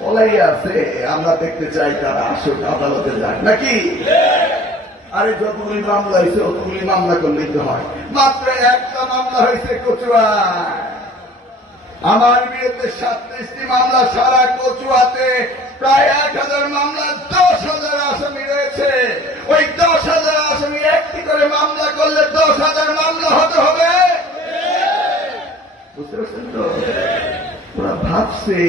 পলাই আছে, আমরা দেখতে চাই তারা আসুক, আদালতে যাক। নাকি? আরে, যতগুলি মামলা হয়েছে, অতগুলি মামলা করলেই তো হয়। মাত্র একটা মামলা হয়েছে কচুয়া আমার বিরুদ্ধে সাতত্রিশটি মামলা সারা কচুয়াতে। প্রায় এক হাজার মামলা, দশ হাজার আসামি রয়েছে। ওই দশ হাজার আসামি একটি করে মামলা করলে দশ হাজার মামলা হতে হবে। বুঝতে পারছেন তো? ওরা ভাবছে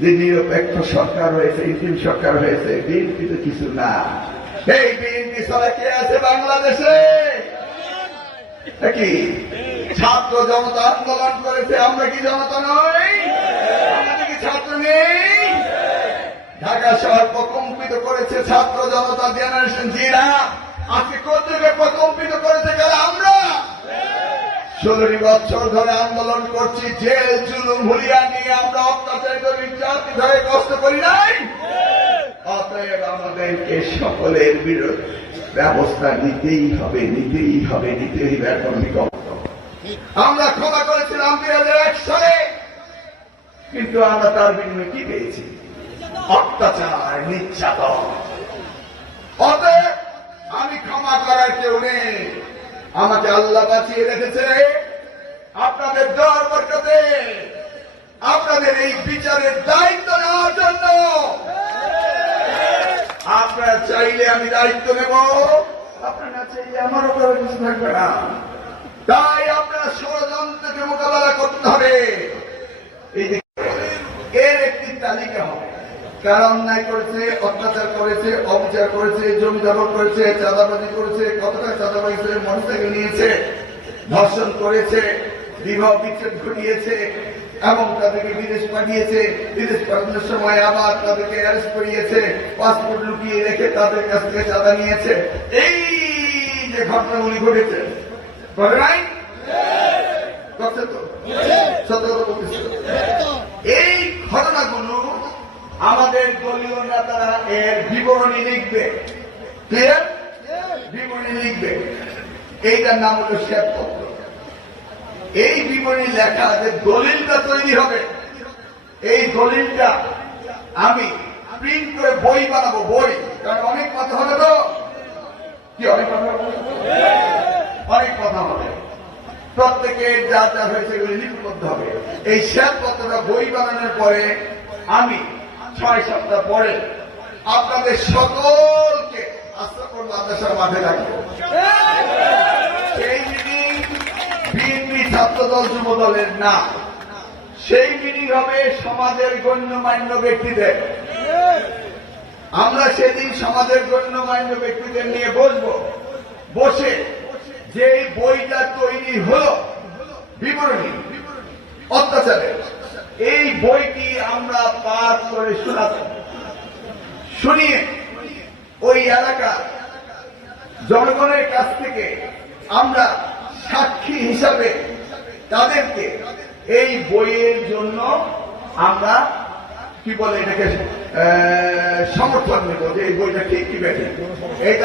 যে নিরপেক্ষ সরকার হয়েছে ইন্দিন সরকার হয়েছে বিএনপি তো কিছু না। এই বিএনপি ছাড়া কে আছে বাংলাদেশে? কি ছাত্র জনতা আন্দোলন করেছে, আমরা কি জনতা নই? আমাদের কি ছাত্র নেই? ঢাকা শহর প্রকম্পিত করেছে ছাত্র জনতা, জেনারেশন জিরা আজকে কোথেকে প্রকম্পিত করেছে কারা আমরা? ষোলোটি বছর ধরে আন্দোলন করছি, জেল, জুলুম, হুলিয়া নিয়ে আমরা অত্যাচারিত, নির্যাতিত হয়ে কষ্ট করি নাই? অতএব আমাদেরকে সকলের বিরুদ্ধে ব্যবস্থা নিতেই হবে নিতেই হবে নিতেই হবে, এখন বিকল্প। আমরা ক্ষমা করেছিলাম দুই হাজার এক সালে, কিন্তু আমরা তার বিনিময়ে কি পেয়েছি? অত্যাচার, নির্যাতন। অতএব আমি ক্ষমা করার কেউ নেই। আমাকে আল্লাহ বাঁচিয়ে রেখেছে। আপনাদের দর বরকতে আপনাদের এই বিচারের দায়িত্ব নেওয়ার জন্য আপনারা চাইলে আমি দায়িত্ব নেব। আপনারা চাইলে আমার উপরে কিছু থাকবে না। তাই আপনারা ষড়যন্ত্রকে মোকাবেলা করতে হবে এই যে এর একটি তালিকা হবে কারা অন্যায় করেছে অত্যাচার করেছে অবিচার করেছে জমি দখল করেছে চাঁদাবাজি করেছে কতটা চাঁদাবাজি করে মোটরসাইকেল নিয়েছে ধর্ষণ করেছে বিবাহ বিচ্ছেদ ঘটিয়েছে এবং তাদেরকে বিদেশ পাঠিয়েছে বিদেশ পাঠানোর সময় আবার তাদেরকে অ্যারেস্ট করিয়েছে পাসপোর্ট লুকিয়ে রেখে তাদের কাছ থেকে চাঁদা নিয়েছে। এই যে ঘটনাগুলি ঘটেছে ঘটে নাই? তো? তো? এই ঘটনাগুলো আমাদের নেতারা এর বিবরণী লিখবে। বিবরণী লিখবে। এইটার নাম হলো শ্বেতপত্র। এই বিবরণী লেখা যে দলিলটা তৈরি হবে, এই দলিলটা আমি প্রিন্ট করে বই বানাবো, বই। কারণ অনেক কথা হবে তো। কি, অনেক কথা অনেক কথা হবে। প্রত্যেকের যা যা হয়েছে এগুলি লিপিবদ্ধ হবে। এই শ্বেতপত্রটা বই বানানোর পরে আমি ছয় সপ্তাহ পরে আপনাদের সকলকে মাদ্রাসার মাঠে রাখব। ছাত্রদল যুব দলের না। সেই মিটিং হবে সমাজের গণ্যমান্য ব্যক্তিদের। আমরা সেদিন সমাজের গণ্যমান্য ব্যক্তিদের নিয়ে বসবো। বসে যে বইটা তৈরি হলো, বিবরণী অত্যাচারে এই বইটি আমরা পাঠ করে শোনাব। শুনিয়ে, ওই এলাকা জনগণের কাছ থেকে আমরা সাক্ষী হিসাবে তাদেরকে এই বইয়ের জন্য আমরা কি বলে এটাকে সমর্থন নেব যে এই বইটা ঠিক কি বেঠিক এটা